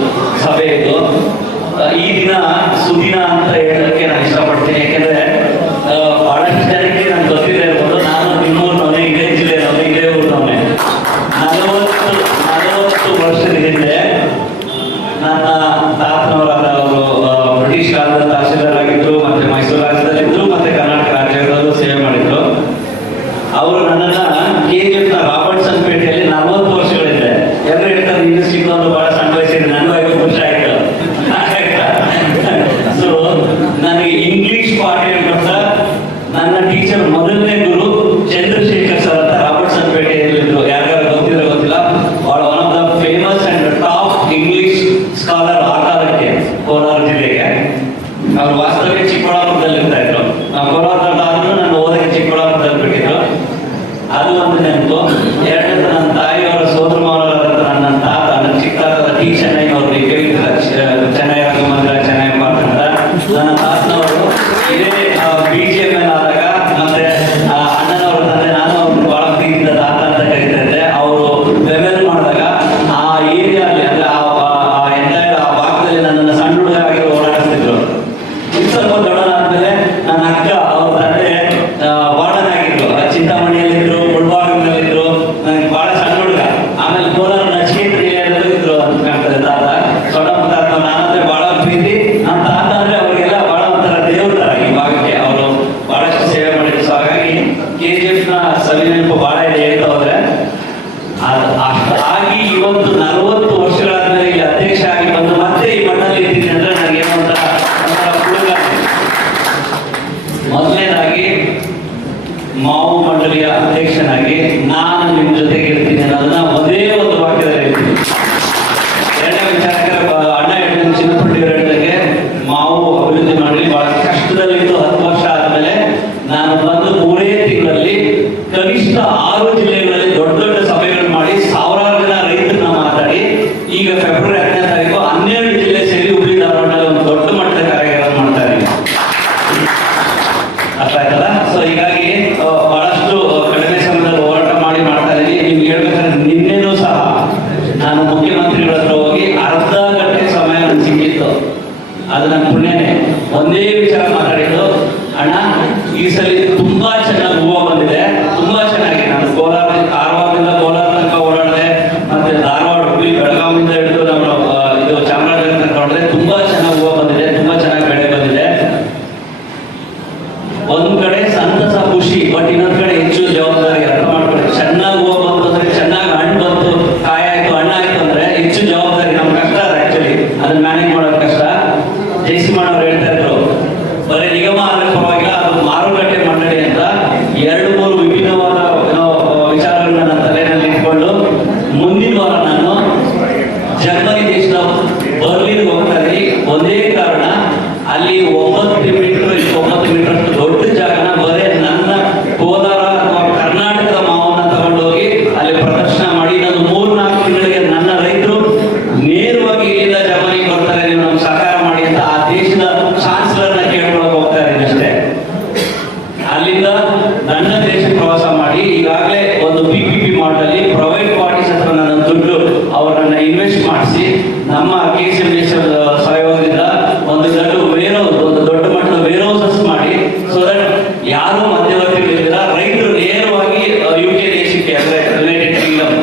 ಸಭೆ ಇದು. ಈ ದಿನ ಸುದಿನ ಅಂತ ಹೇಳೋದಕ್ಕೆ ನಾನು ಇಷ್ಟಪಡ್ತೀನಿ, ಯಾಕೆಂದ್ರೆ ಬಹಳಷ್ಟು ಜನಕ್ಕೆ ನಾನು ಗೊತ್ತಿದೆ ಇರ್ಬೋದು, ನಾನು ನಿಮ್ಮೂರಿನವನೇ, ಇದೇ ಜಿಲ್ಲೆನವನೇ, ಇದೇ ಊರಿನವನೇ. 40 ವರ್ಷದ ಹಿಂದೆ ನನ್ನ ತಾತನವರಾದ ಅವರು ಬ್ರಿಟಿಷ್ ಕಾಲದ ತಹಶೀಲ್ದಾರ್ ಆಗಿದ್ರು, ಮತ್ತೆ ಮೈಸೂರು ರಾಜ್ಯದಲ್ಲಿದ್ರು, ಮತ್ತೆ ಕರ್ನಾಟಕ ರಾಜ್ಯದಲ್ಲೂ ಸೇವೆ ಮಾಡಿದ್ರು. ಅವರು ನನ್ನನ್ನ KGF ರಾಬರ್ಟ್ಸನ್ ಪೇಟೆಯಲ್ಲಿ 40 ವರ್ಷಗಳಿಂದ ಎಲ್ಲರೂ ಹೇಳ್ತಾರೆ ನೀನು ಸಿಕ್ಕೊಂಡು ಬಹಳ ಸಣ್ಣ ವಯಸ್ಸಿದೆ, ನನಗೂ 50 ವರ್ಷ ಆಯ್ತು. ಸೊ ನನಗೆ ಇಂಗ್ಲಿಷ್ ಪಾಠ ಹೇಳ್ಕೊಡ್ತಾ ನನ್ನ ಟೀಚರ್ ಮೊದಲನೇ ಗುರು ಚಂದ್ರಶೇಖರ್ ಸರ್ ಅಂತ ರಾಬರ್ಟ್ಸನ್ ಪೇಟೆಯಲ್ಲಿದ್ರು. ಯಾರ್ಯಾರು ಗೊತ್ತಿದ್ರೆ ಗೊತ್ತಿಲ್ಲ, one of the famous and top English scholar ಆ ಕಾಲಕ್ಕೆ ಕೋಲಾರ ಜಿಲ್ಲೆಗೆ. ಅವ್ರು ವಾಸ್ತವ್ಯ ಚಿಕ್ಕಬಳ್ಳಾಪುರದಲ್ಲಿ ಇರ್ತಾ ಇದ್ರು. ಕೋಲಾರದಲ್ಲಾದ್ರೂ ನಾನು ಓದಕ್ಕೆ ಚಿಕ್ಕಬಳ್ಳಾಪುರದಲ್ಲಿ ಬಿಟ್ಟಿದ್ರು. ಅದು ಒಂದು ನೆನಪು. ಎರಡನೇದು ನನ್ನ ತಾಯಿಯವರ ಸೋದರ ಮಾವನವರಾದ ನನ್ನ ತಾತ, ನನ್ನ ಚಿಕ್ಕ ತಾತ ಟಿ ಚೆನ್ನೈ ಅವರು, ಚೆನ್ನೈ ರಂಗಮಂದಿರ, ಚೆನ್ನೈ ಪಾರ್ಕ್ ಅಂತ. ನನ್ನ ತಾತನವರು ಇದೇ BGMN ಆದಾಗ, ಮತ್ತೆ ಅಣ್ಣನವರ ತಂದೆ, ನಾನು ಅವ್ರನ್ನ ಬಹಳ ಪ್ರೀತಿಯಿಂದ ತಾತ ಅಂತ ಕರೀತಾ ಇದ್ದೆ. ಅವರು ವೆವೆಲ್ ಮಾಡಿದಾಗ ಆ ಏರಿಯಾದಲ್ಲಿ, ಅಂದ್ರೆ ಆ ಭಾಗದಲ್ಲಿ ನನ್ನನ್ನು ಸಣ್ಣ ಹುಡುಗರಾಗಿ ಓಡಾಡಿಸ್ತಿದ್ರು. ಇದು ಸ್ವಲ್ಪ ದೊಡ್ಡದಾದ್ಮೇಲೆ ನನ್ನ ಅಕ್ಕ ಅವ್ರ ತಂದೆ ವಾರ್ಡನ್ ಆಗಿದ್ರು, ಚಿಂತಾಮಣಿಯಲ್ಲಿದ್ರು, ಮುಳ್ಬಾಗಿಲಿದ್ರು. ನನಗೆ ಬಹಳ ಸಣ್ಣ ಹುಡುಗ. ಆಮೇಲೆ ಕೋಲಾರ ನಚಿಕೇತ ನಿಲಯದಲ್ಲೂ ಇದ್ರು ಅಂತ ಕಾಣ್ತದೆ ತಾತ. ಸೊಡಪ್ಪ ತಾತ ನಾನಂದ್ರೆ ಬಹಳ ಪ್ರೀತಿ. ನನ್ನ ತಾತ ಅಂದ್ರೆ ಅವರಿಗೆಲ್ಲ ಬಹಳ ಒಂಥರ ದೇವ್ರ ತರ ಈ ಭಾಗಕ್ಕೆ. ಅವರು ಬಹಳಷ್ಟು ಸೇವೆ ಮಾಡಿದ್ರು. ಸೊ ಹಾಗಾಗಿ KGF ನ ಸವಿ ನೆನಪು ಬಹಳ ಇದೆ ಹೇಳ್ತಾ ಹೋದ್ರೆ. ಆಗಿ ಇವತ್ತು 40 ವರ್ಷಗಳಾದ್ಮೇಲೆ ಇಲ್ಲಿ ಅಧ್ಯಕ್ಷ ಆಗಿ ಬಂದು ಮತ್ತೆ ಈ ಮಣ್ಣಲ್ಲಿ ಇದ್ದೀನಿ ಅಂದ್ರೆ ನನಗೆ ಏನೋ ಒಂಥರ ಹುಡುಗ. ಮೊದಲನೇದಾಗಿ ಮಾವು ಮಂಡಳಿಯ ಅಧ್ಯಕ್ಷನಾಗಿ ನಾನು ನಿಮ್ಮ ಜೊತೆಗೆ ಇರ್ತೀನಿ ಅನ್ನೋದನ್ನ ಒಂದೇ ಒಂದು ವಾಕ್ಯದಲ್ಲಿ ಹೇಳ್ತೀನಿ. ಎರಡನೇ ವಿಚಾರಕ್ಕೆ ಅಣ್ಣ ಹೇಳಿದ ಚಿನ್ನಪಟ್ಟಿ ಹೇಳಿದಾಗೆ ಮಾವು ಅಭಿವೃದ್ಧಿ ಮಂಡಳಿ ಬಹಳ ಕಷ್ಟದಲ್ಲಿದ್ದು 10 ವರ್ಷ ಆದ್ಮೇಲೆ ನಾನು ಬಂದು 3 ತಿಂಗಳಲ್ಲಿ ಕನಿಷ್ಠ 6 ಜಿಲ್ಲೆಗಳಲ್ಲಿ ದೊಡ್ಡ ದೊಡ್ಡ ಸಭೆಗಳು ಮಾಡಿ ಸಾವಿರಾರು ಜನ ರೈತರನ್ನ ಮಾತಾಡಿ, ಈಗ ಫೆಬ್ರವರಿ 10ನೇ ತಾರೀಕು 12 ಜಿಲ್ಲೆ ಸೇರಿ ಹುಬ್ಳಿ ಧಾರವಾಡದಲ್ಲಿ ಒಂದು ದೊಡ್ಡ ಮಟ್ಟದ ಕಾರ್ಯಕ್ರಮ ಮಾಡ್ತಾ ಇದ್ದೀನಿ. ಅರ್ಥ ಆಯ್ತಲ್ಲ? ಸೊ ಹೀಗಾಗಿ ಬಹಳಷ್ಟು ಕಡಿಮೆ ಸಮಯದಲ್ಲಿ ಹೋರಾಟ ಮಾಡಿ ಮಾಡ್ತಾ ಇದ್ದೀನಿ. ನಿಮ್ಗೆ ಹೇಳ್ಬೇಕಾದ್ರೆ ನಿನ್ನೆನೂ ಸಹ ನಾನು ಮುಖ್ಯಮಂತ್ರಿಗಳ ಹತ್ರ ಹೋಗಿ ಅರ್ಧ ಗಂಟೆ ಸಮಯ ನನಗೆ ಸಿಕ್ಕಿತ್ತು. ಅದು ನನ್ನ ಪುಣ್ಯನೇ. ಒಂದೇ ವಿಚಾರ ಮಾತಾಡಿದ್ದು, ಅಣ್ಣ ಈ ಸಲ ತುಂಬಾ ಚೆನ್ನಾಗಿ ಹೂವು ಬಂದಿದೆ, ತುಂಬಾ ಚೆನ್ನಾಗಿ. ನಾನು ಕಾರವಾರದಿಂದ ಕೋಲಾರ ತನಕ ಓಡಾಡಿದೆ, ಮತ್ತೆ ಧಾರವಾಡ, ಹುಬ್ಳಿ, ಬೆಳಗಾವಿಯಿಂದ ಹಿಡಿದು ನಾವು ಇದು ಚಾಮರಾಜನಗರ ತನಕ ಹೊರಡಿದೆ. ತುಂಬಾ ಚೆನ್ನಾಗಿ ಹೂವು ಬಂದಿದೆ, ತುಂಬಾ ಚೆನ್ನಾಗಿ ಬೆಳೆ ಬಂದಿದೆ. ಒಂದ್ ಕಡೆ ಸಂತಸ, ಖುಷಿ, ಬಟ್ ಇನ್ನೊಂದ್ ಕಡೆ ಹೆಚ್ಚು ಜವಾಬ್ದಾರಿ. ಅರ್ಥ ಮಾಡ್ಕೊಳ್ಳಿ. ಚೆನ್ನಾಗಿ ಹೂವು ಬಂತು ಅಂದ್ರೆ, ಚೆನ್ನಾಗಿ ಹಣ್ಣು ಬಂತು, ಕಾಯಾಯ್ತು, ಹಣ್ಣಾಯ್ತು ಅಂದ್ರೆ ಹೆಚ್ಚು ಜವಾಬ್ದಾರಿ. ನಮ್ ಕಷ್ಟ ಅದು ಆಕ್ಚುಲಿ, ಅದನ್ನ ಮ್ಯಾನೇಜ್ ಮಾಡೋದು ಕಷ್ಟ. ಜಯಸಿಂಹಣ್ಣ ಅವ್ರು ಹೇಳ್ತಾ ಇದ್ರು, ಬರೀ ನಿಗಮ ಅಂದ್ರೆ ಪರವಾಗಿಲ್ಲ, ಅದು ಮಾರುಕಟ್ಟೆ ಮಂಡಳಿ ಅಂತ 2-3 ವಿಭಿನ್ನವಾದ ವಿಚಾರಗಳನ್ನ ನನ್ನ ತಲೆಯಲ್ಲಿ ಇಟ್ಕೊಂಡು ಮುಂದಿನ ವಾರ ನಾನು ಜರ್ಮನಿ ದೇಶದ ಬರ್ಲಿನ್ ಹೋಗ್ತಾ ಇದ್ದೀನಿ. ಒಂದೇ ಕಾರಣ, ಅಲ್ಲಿ 9 ಮೀಟರ್ ಅಷ್ಟು ದೊಡ್ಡ ಜಾಗನ ಬರೇ ನನ್ನ ಕೋಲಾರ ಅಥವಾ ಕರ್ನಾಟಕದ ಮಾವನ್ನ ತಗೊಂಡೋಗಿ ಅಲ್ಲಿ ಪ್ರದರ್ಶನ ಮಾಡಿ, ನಾನು 3-4 ತಿಂಗಳಿಗೆ ನನ್ನ ರೈತರು ನೇರವಾಗಿ ಇಲ್ಲಿಂದ ಜರ್ಮನಿಗೆ ಬರ್ತಾರೆ, ನೀವು ನಮ್ಗೆ ಸಹಕಾರ ಮಾಡಿ ಅಂತ ಆ ದೇಶದ ಚಾನ್ಸಲರ್ನ ಕೇಳ್ಕೊಳಕ್ ಹೋಗ್ತಾ ಇದ್ದೀನಿ ಅಷ್ಟೇ. ಅಲ್ಲಿಂದ ನನ್ನ ದೇಶ ಪ್ರವಾಸ ಮಾಡಿ ಈಗಾಗಲೇ ಒಂದು PPP ಮಾಡಲ್ಲಿ ಪ್ರೈವೇಟ್ ಪಾರ್ಟೀಸ್ ಹತ್ರ ನನ್ನ ದುಡ್ಡು ಅವರನ್ನ ಇನ್ವೆಸ್ಟ್ ಮಾಡಿಸಿ, ನಮ್ಮ KCMS ಸಹಯೋಗದಿಂದ ಒಂದು ದೊಡ್ಡ ಮಟ್ಟದ ವೇರ್ ಹೌಸಸ್ ಮಾಡಿ, ಸೊ ದಟ್ ಯಾರು ಮಧ್ಯವರ್ತಿಗಳಿಲ್ಲ, ರೈತರು ನೇರವಾಗಿ UK ದೇಶಕ್ಕೆ, ಅಂದ್ರೆ ಯುನೈಟೆಡ್ ಕಿಂಗ್ಡಮ್,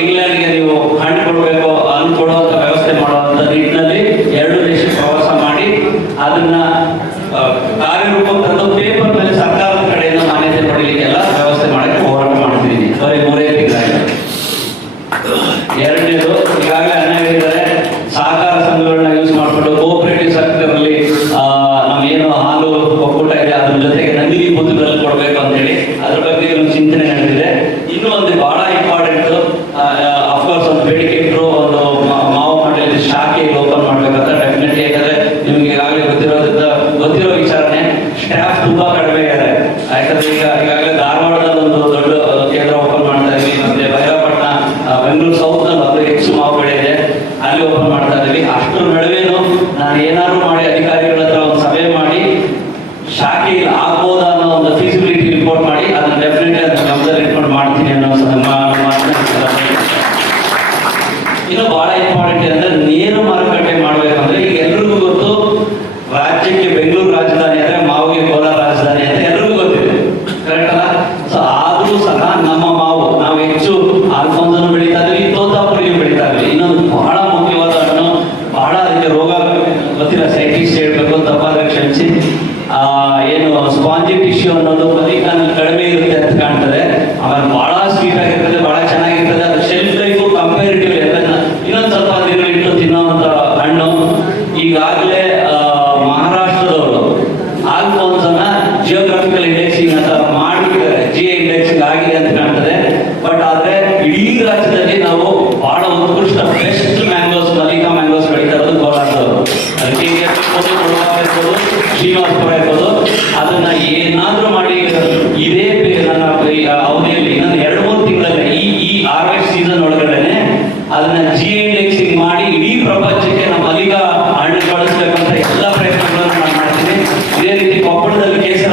ಇಂಗ್ಲೆಂಡ್ಗೆ ನೀವು ಹಣ್ಣು ಕೊಡಬೇಕು ಅನ್ಕೊಡುವಂತ ವ್ಯವಸ್ಥೆ ಮಾಡುವಂತ ನಿಟ್ಟಿನಲ್ಲಿ 2 ದೇಶ ಪ್ರವಾಸ ಮಾಡಿ ಅದನ್ನ ಕಾರ್ಯರೂಪಕ್ಕೆ ತಂದು ಪೇಪರ್ ಮೇಲೆ ಸರ್ಕಾರದ ಕಡೆಯಿಂದ ಮಾನ್ಯತೆ ಪಡೆಯಲಿಕ್ಕೆಲ್ಲ ವ್ಯವಸ್ಥೆ ಮಾಡಕ್ಕೆ ಹೋರಾಟ ಮಾಡ್ತಿದ್ದೀನಿ. ಬರೀ 3 ತಿಂಗಳಾಗಿದೆ. ಎರಡನೇದು, ಈಗಾಗಲೇ ಅಣ್ಣ ಹೇಳಿದ್ದಾರೆ, ಸಹಕಾರ ಸಂಘಗಳನ್ನ ಯೂಸ್ ಮಾಡಿಕೊಂಡು ಕೋಆಪರೇಟಿವ್ ಸೆಕ್ಟರ್ ಅಲ್ಲಿ ನಾವೇನು ಹಾಲು ಒಕ್ಕೂಟ ಇದೆ ಅದ್ರ ಜೊತೆಗೆ ನಂದಿನಿ ಬೂತ್ಗಳಲ್ಲಿ ಕೊಡ್ಬೇಕು ಅಂತ ಹೇಳಿ ಅದ್ರ ಬಗ್ಗೆ ಒಂದು ಚಿಂತನೆ ನಡೆದಿದೆ. ಇನ್ನೂ ಒಂದು ಬಹಳ ಇಂಪಾರ್ಟೆಂಟ್, ಅಫ್ಕೋರ್ಸ್ ಒಂದು ಬೇಡಿಕೆ ಇಟ್ಟರು, ಒಂದು ಮಾವು ಮಂಡಳಿ ಶಾಖೆ ಓಪನ್ ಮಾಡ್ಬೇಕಂತ ಡೆಫಿನೆಟ್ಲಿ. ಯಾಕಂದ್ರೆ ನಿಮ್ಗೆ ಈಗಾಗಲೇ ಗೊತ್ತಿರೋ ವಿಚಾರನೆ, ಸ್ಟಾಫ್ ತುಂಬಾ ಕಡಿಮೆ ಇದ್ದಾರೆ. ಯಾಕಂದ್ರೆ ಈಗಾಗಲೇ ಧಾರವಾಡದಲ್ಲಿ ಒಂದು ದೊಡ್ಡ ಕೇಂದ್ರ ಓಪನ್ ಮಾಡ್ತಾ ಇದ್ವಿ, ಮತ್ತೆ ಬೈರಾಪಟ್ಟಣ, ಬೆಂಗಳೂರು ಸೌತ್ ನಲ್ಲಿ ಅದು ಹೆಚ್ಚು ಮಾವು ಬೆಳೆ ಇದೆ, ಅಲ್ಲಿ ಓಪನ್ ಮಾಡ್ತಾ ಇದ್ವಿ. ಅಷ್ಟರ ನಡುವೆನು ನಾನು ಏನಾದ್ರು ಮಾಡಿ ಅಧಿಕಾರಿಗಳ ಹತ್ರ ಒಂದು ಸಭೆ ಮಾಡಿ ಶಾಖೆಯಲ್ಲಿ ಆಗ್ಬೋದಾ ಅನ್ನೋ ಒಂದು ಫೀಸಿಬಿಲಿಟಿ ರಿಪೋರ್ಟ್ ಮಾಡಿ ಅದನ್ನ ಡೆಫಿನೆಟ್ಲಿ ಅದನ್ನ ಗಮನದಲ್ಲಿ ಆದ್ರೂ ಸಹ ನಮ್ಮ ಮಾವು ನಾವು ಹೆಚ್ಚು ಆಲ್ಫೋನ್ಸನ್ನು ಬೆಳೀತಾ ಇದ್ವಿ, ತೋತಾಪುರಿನೂ ಬೆಳೀತಾ ಇದ್ವಿ. ಇನ್ನೊಂದು ಬಹಳ ಮುಖ್ಯವಾದ ಹಣ್ಣು, ಬಹಳ ಅದಕ್ಕೆ ರೋಗ ಗೊತ್ತಿಲ್ಲ, ಸೈಂಟಿಸ್ಟ್ ಹೇಳ್ಬೇಕು, ತಪ್ಪಾದ್ರೆ ಕ್ಷಮಿಸಿ. ಏನು ಸ್ಪಾಂಜಿ ಟಿಶ್ಯೂ ಅನ್ನೋದು ಬಲಿಕಾನಲ್ಲಿ ಕಡಿಮೆ ಇರುತ್ತೆ ಅಂತ ಕಾಣ್ತದೆ. ಆಮೇಲೆ ಬಹಳ ಸ್ವೀಟ್ ಆಗಿರ್ತದೆ, ಬಹಳ ಚೆನ್ನಾಗಿರ್ತದೆ. ಅದು ಶೆಲ್ಫ್ ಲೈಫು ಕಂಪೇರಿಟಿವ್ ಇನ್ನೊಂದು ಸ್ವಲ್ಪ ದಿನಗಳಿಟ್ಟು ತಿನ್ನೋವಂಥ ಹಣ್ಣು. ಈಗಾಗಲೇ ಮಹಾರಾಷ್ಟ್ರದವರು ಆಲ್ಫೋನ್ಸನ್ನ ಜಿಯೋಗ್ರಫಿಕಲ್ ಇಂಡೆಕ್ಸಿಂಗ್ ಅಂತ ಮಾಡಿಬಿಟ್ಟಿದ್ದಾರೆ, GI ಇಂಡೆಕ್ಸಿಂಗ್ ಆಗಿದೆ ಅಂತ ಕಾಣ್ತದೆ. ಬಟ್ ಆದ್ರೆ ಇಡೀ ರಾಜ್ಯದಲ್ಲಿ ನಾವು ಬಹಳ ಉತ್ಕೃಷ್ಟ ಬೆಸ್ಟ್ ಮ್ಯಾಂಗೋಸ್, ಮಲ್ಲಿಕಾ ಮ್ಯಾಂಗೋಸ್ ಬೆಳೀತಾ ಇರೋದು ಕೋಲಾರದವರು. ಅದಕ್ಕೆ ಇರ್ಬೋದು, ಶ್ರೀನಿವಾಸಪುರ ಇರ್ಬೋದು. ಅದನ್ನ ಏನಾದ್ರೂ ಮಾಡಿ ಇದೇ ನನ್ನ ಅವಧಿಯಲ್ಲಿ ಇನ್ನೊಂದು 2-3 ತಿಂಗಳಲ್ಲಿ ಈ ಹಾರ್ವೆಸ್ಟ್ ಸೀಸನ್ ಒಳಗಡೆನೆ ಅದನ್ನ GI ಇಂಡೆಕ್ಸಿಂಗ್ ಮಾಡಿ ಇಡೀ ಪ್ರಪಂಚಕ್ಕೆ ನಮ್ಮ ಮಲ್ಲಿಕಾ ಹಣ್ಣು ಕಳಿಸ್ಬೇಕಂತ ಎಲ್ಲ ಪ್ರಯತ್ನಗಳನ್ನು ನಾನು ಮಾಡ್ತೀನಿ. ಇದೇ ರೀತಿ ಕೊಪ್ಪಳದಲ್ಲಿ ಕೇಸರ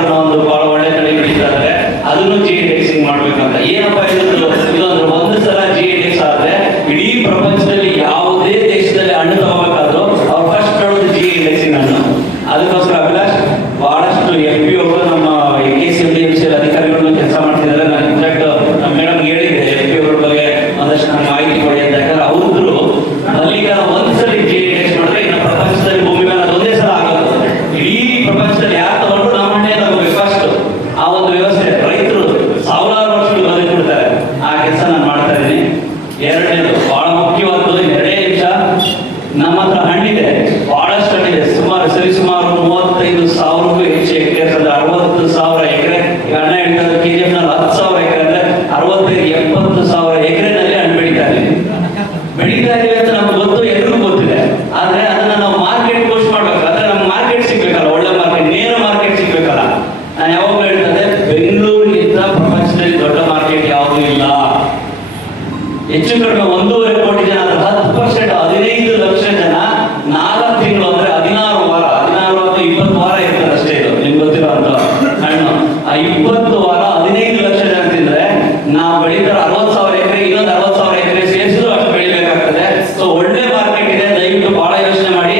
ಅನ್ನೋ ಒಂದು ಬಹಳ ಒಳ್ಳೆ ತಳಿ ಬೆಳೀತಾ ಇದ್ದಾರೆ, ಅದನ್ನು GI ಇಂಡೆಕ್ಸಿಂಗ್ ಮಾಡ್ಬೇಕಂತ. ಏನಪ್ಪ ಇದೊಂದು ಒಂದು ಸಲ GI ಇಂಡೆಕ್ಸ್ ಆದ್ರೆ ಇಡೀ ಪ್ರಪಂಚದಲ್ಲಿ ಯಾವುದೇ ದೇಶದಲ್ಲಿ ಹಣ್ಣು ತಗೋಬೇಕಾದ್ರೂ ಅವ್ರು ಫಸ್ಟ್ ನೋಡೋದು GI ಇಂಡೆಕ್ಸಿಂಗ್ ಹಣ್ಣು. ಅದಕ್ಕೋಸ್ಕರ ಅಭಿಲಾಷ್ ಬಹಳಷ್ಟು FPO ನಮ್ಮ KCMDMC ಅಧಿಕಾರಿಗಳು ಕೆಲಸ ಮಾಡ್ತಿದ್ದಾರೆ. ನಾನು ಇನ್ಫ್ಯಾಕ್ಟ್ ನಮ್ಮ ಮೇಡಮ್ ಹೇಳಿದ್ದೆ FPO ಬಗ್ಗೆ ಒಂದಷ್ಟು ನಾನು ಮಾಹಿತಿ ಕೊಡಿ ಅಂತ. ಯಾಕಂದ್ರೆ ಅವ್ರು ಮಲ್ಲಿಕಾ ಒಂದ್ಸಲಿ GI ಇಂಡೆಕ್ಸ್ ಮಾಡಿದ್ರೆ ಇನ್ನು ಪ್ರಪಂಚದಲ್ಲಿ ಭೂಮಿ ಮೇಲೆ ಅದೊಂದೇ ಸಲ ಆಗೋದು. ಇಡೀ ಪ್ರಪಂಚದಲ್ಲಿ ಯಾರು ತಗೊಂಡು ನಮ್ಮ ಹಣ್ಣೆ ತಗೋಬೇಕು ಫಸ್ಟ್. ಆ ಒಂದು ವ್ಯವಸ್ಥೆ ರೈತರು ಸಾವಿರಾರು ವರ್ಷಗಳು ಬದುಕಿಬಿಡ್ತಾರೆ. ಆ ಕೆಲಸ ನಾನು ಮಾಡ್ತಾ ಇದ್ದೀನಿ. ಎರಡನೇದು ಬಹಳ ಮುಖ್ಯವಾದ್ದು, 2 ನಿಮಿಷ. ನಮ್ಮ ಹತ್ರ ಹಣ್ಣಿದೆ, ಬಹಳಷ್ಟು ಹಣ್ಣಿದೆ. ಸರಿಸುಮಾರು 35,000ಕ್ಕೂ ಹೆಚ್ಚು ಎಕರೆ, 60,000 ಎಕರೆ. ಈಗ ಅಣ್ಣ ಹೇಳ್ತಾರೆ KGF ನಲ್ಲಿ 10,000 ಎಕರೆ ಅಂದ್ರೆ 65,000-70,000 ಎಕರೆನಲ್ಲಿ ಹಣ್ಣು ಬೆಳೀತಾ ಇದ್ದೀವಿ ಅಂತ ನಮ್ಗೆ ಗೊತ್ತು, ಎಲ್ರಿಗೂ ಗೊತ್ತಿದೆ. ಆದ್ರೆ ಅದನ್ನ ನಾವು ಮಾರ್ಕೆಟ್ ಪುಷ್ ಮಾಡ್ಬೇಕು. ಆದ್ರೆ ನಮ್ಗೆ ಮಾರ್ಕೆಟ್ ಸಿಗ್ಬೇಕಲ್ಲ, ಒಳ್ಳೆ ಮಾರ್ಕೆಟ್, ನೇರ ಮಾರ್ಕೆಟ್ ಸಿಗ್ಬೇಕಲ್ಲ. ನಾನು ಯಾವಾಗ ಹೇಳ್ತದೆ, ಬೆಂಗಳೂರಿಗಿಂತ ಪ್ರಪಂಚದಲ್ಲಿ ದೊಡ್ಡ ಮಾರ್ಕೆಟ್ ಯಾವುದೂ ಇಲ್ಲ. ಹೆಚ್ಚು ಕಡಿಮೆ 1.5 ಕೋಟಿ ಜನ, 10%, 15 ಲಕ್ಷ ಜನ 4 ತಿಂಗಳು ಅಂದ್ರೆ 16 ವಾರ 20 ವಾರ ಇರ್ತಾರೆ ಅಷ್ಟೇ. ಇದು ನಿಮ್ಗೆ ಗೊತ್ತಿರುವಂತ ಹಣ್ಣು. ಆ 20 ವಾರ 15 ಲಕ್ಷ ಜನ ತಿಂದ್ರೆ ನಾವು ಬೆಳೀತಾರೆ 60,000 ಎಕರೆ, ಇನ್ನೊಂದು 60,000 ಎಕರೆ ಸೇರಿಸಿದ್ರು ಅಷ್ಟು ಬೆಳಿಬೇಕಾಗ್ತದೆ. ಸೊ ಒಳ್ಳೆ ಮಾರ್ಕೆಟ್ ಇದೆ, ದಯವಿಟ್ಟು ಬಹಳ ಯೋಚನೆ ಮಾಡಿ.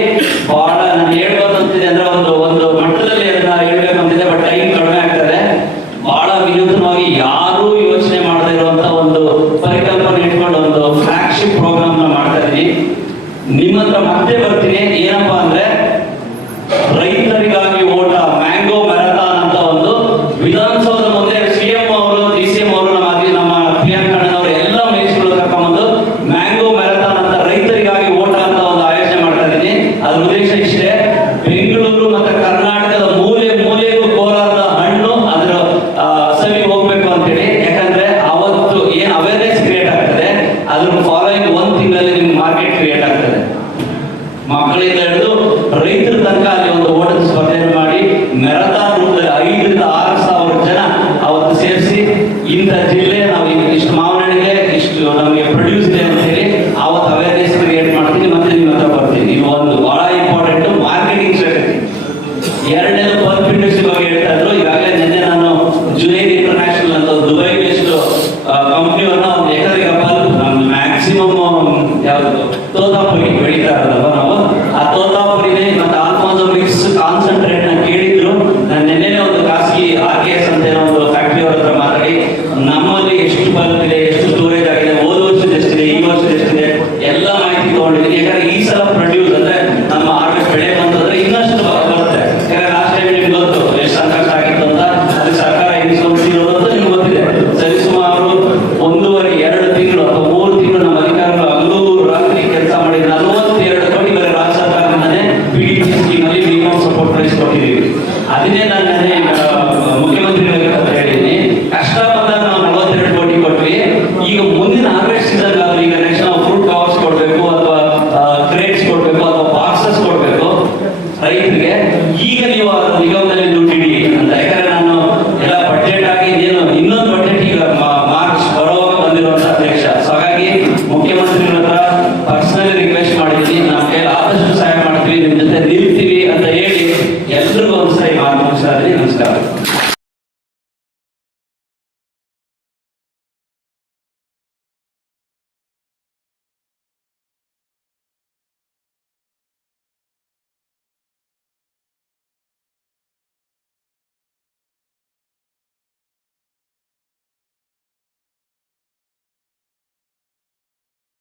ಬಹಳ ನಾನು ಹೇಳ್ಬೋದಂತಿದೆ ಅಂದ್ರೆ ಒಂದು ಮಟ್ಟದಲ್ಲಿ ಅದನ್ನ ಹೇಳ್ಬೇಕಂತಿದೆ, ಬಟ್ ಟೈಮ್ ಕಡಿಮೆ ಆಗ್ತದೆ. ಬಹಳ ವಿನೂತನವಾಗಿ ಯಾರು ಯೋಚನೆ ಮಾಡದೇ ಇರುವಂತ ಒಂದು ಪರಿಕಲ್ಪನೆ ಇಟ್ಕೊಂಡು ಒಂದು ಫ್ಲಾಗ್ಶಿಪ್ ಪ್ರೋಗ್ರಾಮ್ ನ ಮಾಡ್ತಾ ಇದ್ದೀನಿ. ನಿಮ್ಮ ಹತ್ರ ಮತ್ತೆ ಬರ್ತೀನಿ. ಏನಪ್ಪಾ ಅಂದ್ರೆ ರೈತರಿಗಾಗಿ ಓಟ ಮ್ಯಾಂಗೋ ಮ್ಯಾರಥಾನ್ ಅಂತ ಒಂದು ವಿಧಾನಸೌಧದ ಮುಂದೆ CM ಅವರು, DCM ಅವರು, ನಮ್ಮ ಪ್ರಿಯಾಂಕ ಅಣ್ಣನವರು ಎಲ್ಲ ಮೇಸ್ಗಳು ಕರ್ಕೊಂಡ್ಬಂದು ಮ್ಯಾಂಗೋ ಮ್ಯಾರಥಾನ್ ಅಂತ ರೈತರಿಗಾಗಿ ಓಟ ಅಂತ ಒಂದು ಆಯೋಜನೆ ಮಾಡ್ತಾ ಇದ್ದೀನಿ. ಅದ್ರ ಉದ್ದೇಶ ಇಷ್ಟೇ, ಬೆಂಗಳೂರು ಮತ್ತೆ ಕರ್ನಾಟಕದ ಮೂಲೆಗೂ ಕೋಲಾರದ ಹಣ್ಣು ಅದರ ಸವಿ ಹೋಗ್ಬೇಕು ಅಂತೇಳಿ. ಯಾಕಂದ್ರೆ ಅವತ್ತು ಏನ್ ಅವೇರ್ನೆಸ್ ಕ್ರಿಯೇಟ್ ಆಗ್ತದೆ, ಅದ್ರ ಫಾಲೋಯಿಂಗ್ 1 ತಿಂಗಳಲ್ಲಿ ನಿಮ್ಗೆ ಮಾರ್ಕೆಟ್ ಕ್ರಿಯೇಟ್ ಆಗ್ತದೆ. ಮಕ್ಕಳಿಂದ ಹಿಡಿದು ರೈತರ ತನಕ ಅಲ್ಲಿ ಒಂದು ಓಟದ ಸ್ಪರ್ಧೆಯನ್ನು ಮಾಡಿ ಮ್ಯಾರಥಾನ್ ರೂಪದಲ್ಲಿ 5,000-6,000 ಜನ ಅವತ್ತು ಸೇರಿಸಿ ಇಂಥ ಜಿಲ್ಲೆ ನಾವು ಇಷ್ಟು ಮಾವನಹಣ್ಣಿಗೆ ಇಷ್ಟು ನಮಗೆ ಪ್ರೊಡ್ಯೂಸ್ ಇದೆ ಅಂತ ಹೇಳಿ ಅವತ್ತು ಅವೇರ್ನೆಸ್ ಕ್ರಿಯೇಟ್ ಮಾಡ್ತೀನಿ. ಮತ್ತೆ ನಿಮ್ಮ ಹತ್ರ ಬರ್ತೀನಿ. ಇದು ಒಂದು ಬಹಳ ಇಂಪಾರ್ಟೆಂಟ್ ಮಾರ್ಕೆಟಿಂಗ್ ಸ್ಟ್ರಾಟಜಿ. ಎರಡನೇದು ಪಲ್ಪ್ ಇಂಡಸ್ಟ್ರಿ ಬಗ್ಗೆ ಹೇಳ್ತಾ ಇದ್ರು. ಈಗಾಗಲೇ ನಿನ್ನೆ ನಾನು ಜುನೈದ್ ಇಂಟರ್ನ್ಯಾಷನಲ್ ಅಂತ ದುಬೈ ಬೇಸ್ಡ್ ಕಂಪ್ನಿಯನ್ನ